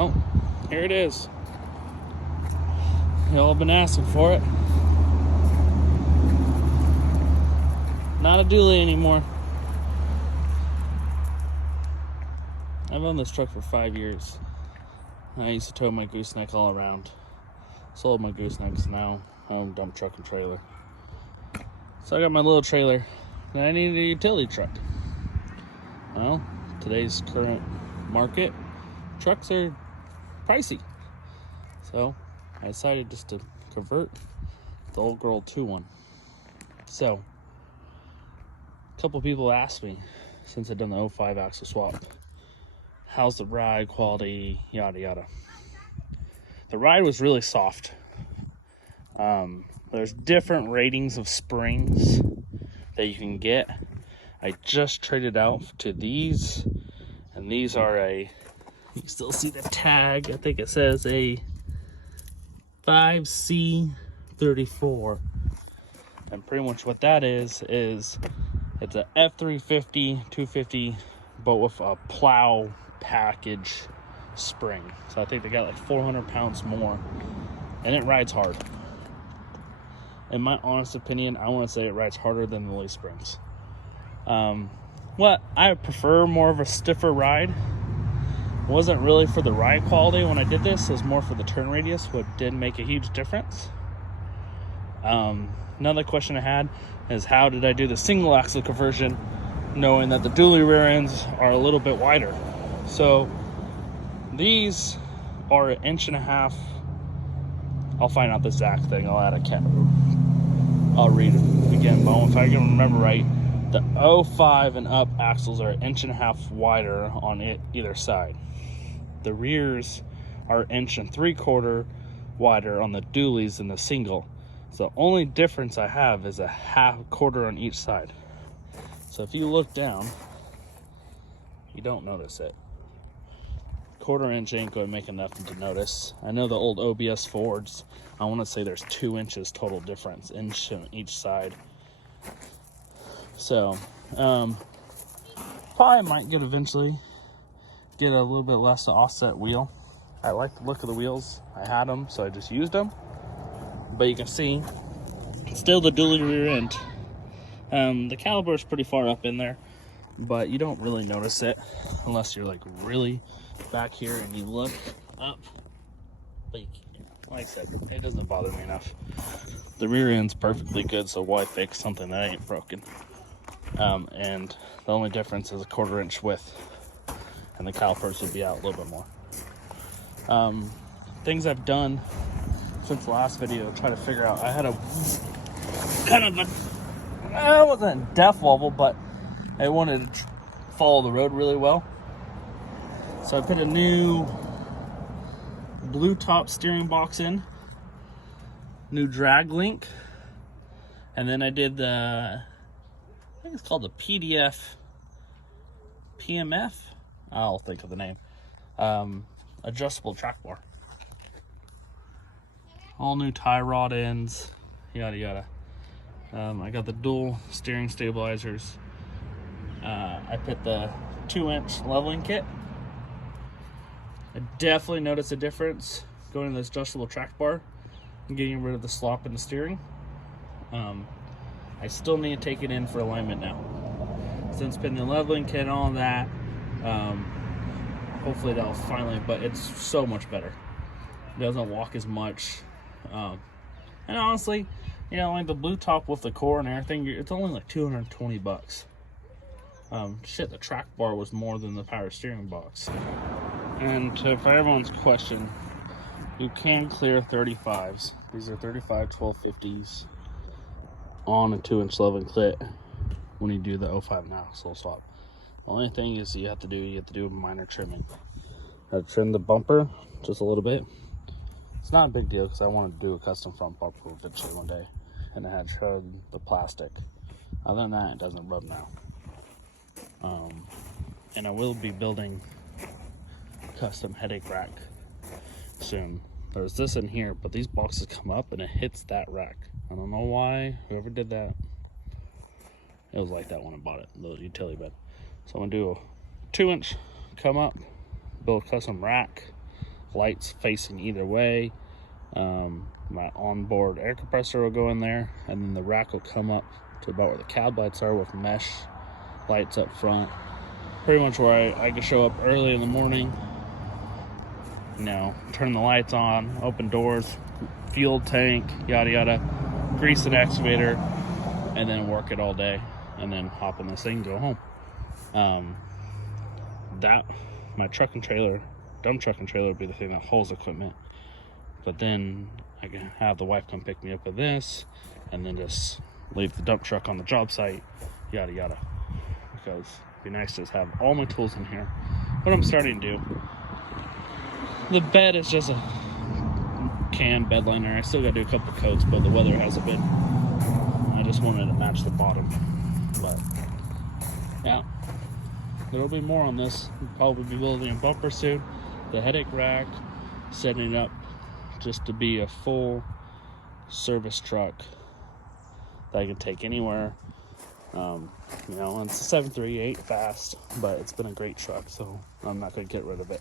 Well, here it is. Y'all been asking for it. Not a dually anymore. I've owned this truck for 5 years. I used to tow my gooseneck all around. Sold my goosenecks, now I own dump truck and trailer. So I got my little trailer, and I needed a utility truck. Well, today's current market, trucks are pricey. So I decided just to convert the old girl to one. So a couple people asked me, since I've done the 05 axle swap, how's the ride, quality, yada yada. The ride was really soft. There's different ratings of springs that you can get. I just traded out to these, and these are you still see the tag, I think it says a 5C34. And pretty much what that is it's a f350 250 but with a plow package spring. So I think they got like 400 pounds more, and it rides hard. In my honest opinion, I want to say it rides harder than the leaf springs. What I prefer more of a stiffer ride. It wasn't really for the ride quality when I did this. It was more for the turn radius, what did make a huge difference. Another question I had is, how did I do the single axle conversion knowing that the dually rear ends are a little bit wider? So these are 1.5 inches. I'll find out the exact thing. I'll add a camera. I'll read it again, but if I can remember right, the 05 and up axles are 1.5 inches wider on either side. The rears are 1.75 inches wider on the dualies than the single. So the only difference I have is a quarter on each side. So if you look down, you don't notice it. 1/4 inch ain't going to make nothing to notice. I know the old OBS Fords, I want to say there's 2 inches total difference, inch on each side. So probably might eventually get a little bit less offset wheel. I like the look of the wheels. I had them, so I just used them. But you can see, still the dually rear end. The caliper is pretty far up in there, but you don't really notice it unless you're like really back here and you look up. But like I said, it doesn't bother me enough. The rear end's perfectly good, so why fix something that ain't broken? And the only difference is a 1/4 inch width, and the calipers would be out a little bit more. Things I've done since the last video to try to figure out, I had a kind of I wasn't a death wobble, but I wanted to follow the road really well. So I put a new blue top steering box in, new drag link, and then I did I think it's called the PMF. I'll think of the name. Adjustable track bar. All new tie rod ends, yada yada. I got the dual steering stabilizers. I put the 2-inch leveling kit. I definitely noticed a difference going to this adjustable track bar and getting rid of the slop in the steering. I still need to take it in for alignment now. Since putting the leveling kit and all that, hopefully that'll finally, but it's so much better. It doesn't walk as much. And honestly, you know, like the blue top with the core and everything, it's only like $220. Shit, the track bar was more than the power steering box. And for everyone's question, you can clear 35s. These are 35 1250s on a 2-inch leveling kit when you do the 05 now, slow swap. The only thing is you have to do a minor trimming. I trim the bumper just a little bit. It's not a big deal because I want to do a custom front bumper eventually one day, and I had shredded the plastic. Other than that, it doesn't rub now. And I will be building a custom headache rack soon. There's this in here, but these boxes come up and it hits that rack. I don't know why. Whoever did that, it was like that when I bought it, the utility bed. So I'm gonna do a 2-inch come up, build a custom rack, lights facing either way. My onboard air compressor will go in there, and then the rack will come up to about where the cab lights are with mesh lights up front. Pretty much where I can show up early in the morning, you know, turn the lights on, open doors, fuel tank, yada yada, grease an excavator, and then work it all day, and then hop on this thing and go home. My truck and trailer, dump truck and trailer would be the thing that hauls equipment. But then I can have the wife come pick me up with this, and then just leave the dump truck on the job site, yada yada. Because it'd be nice to just have all my tools in here. What I'm starting to do, the bed is just a can bed liner. I still gotta do a couple coats, but the weather hasn't been. I just wanted to match the bottom. But yeah, there'll be more on this. We'll probably be building a bumper soon, the headache rack, setting it up just to be a full service truck that I can take anywhere. You know, it's a 738 fast, but it's been a great truck, so I'm not going to get rid of it.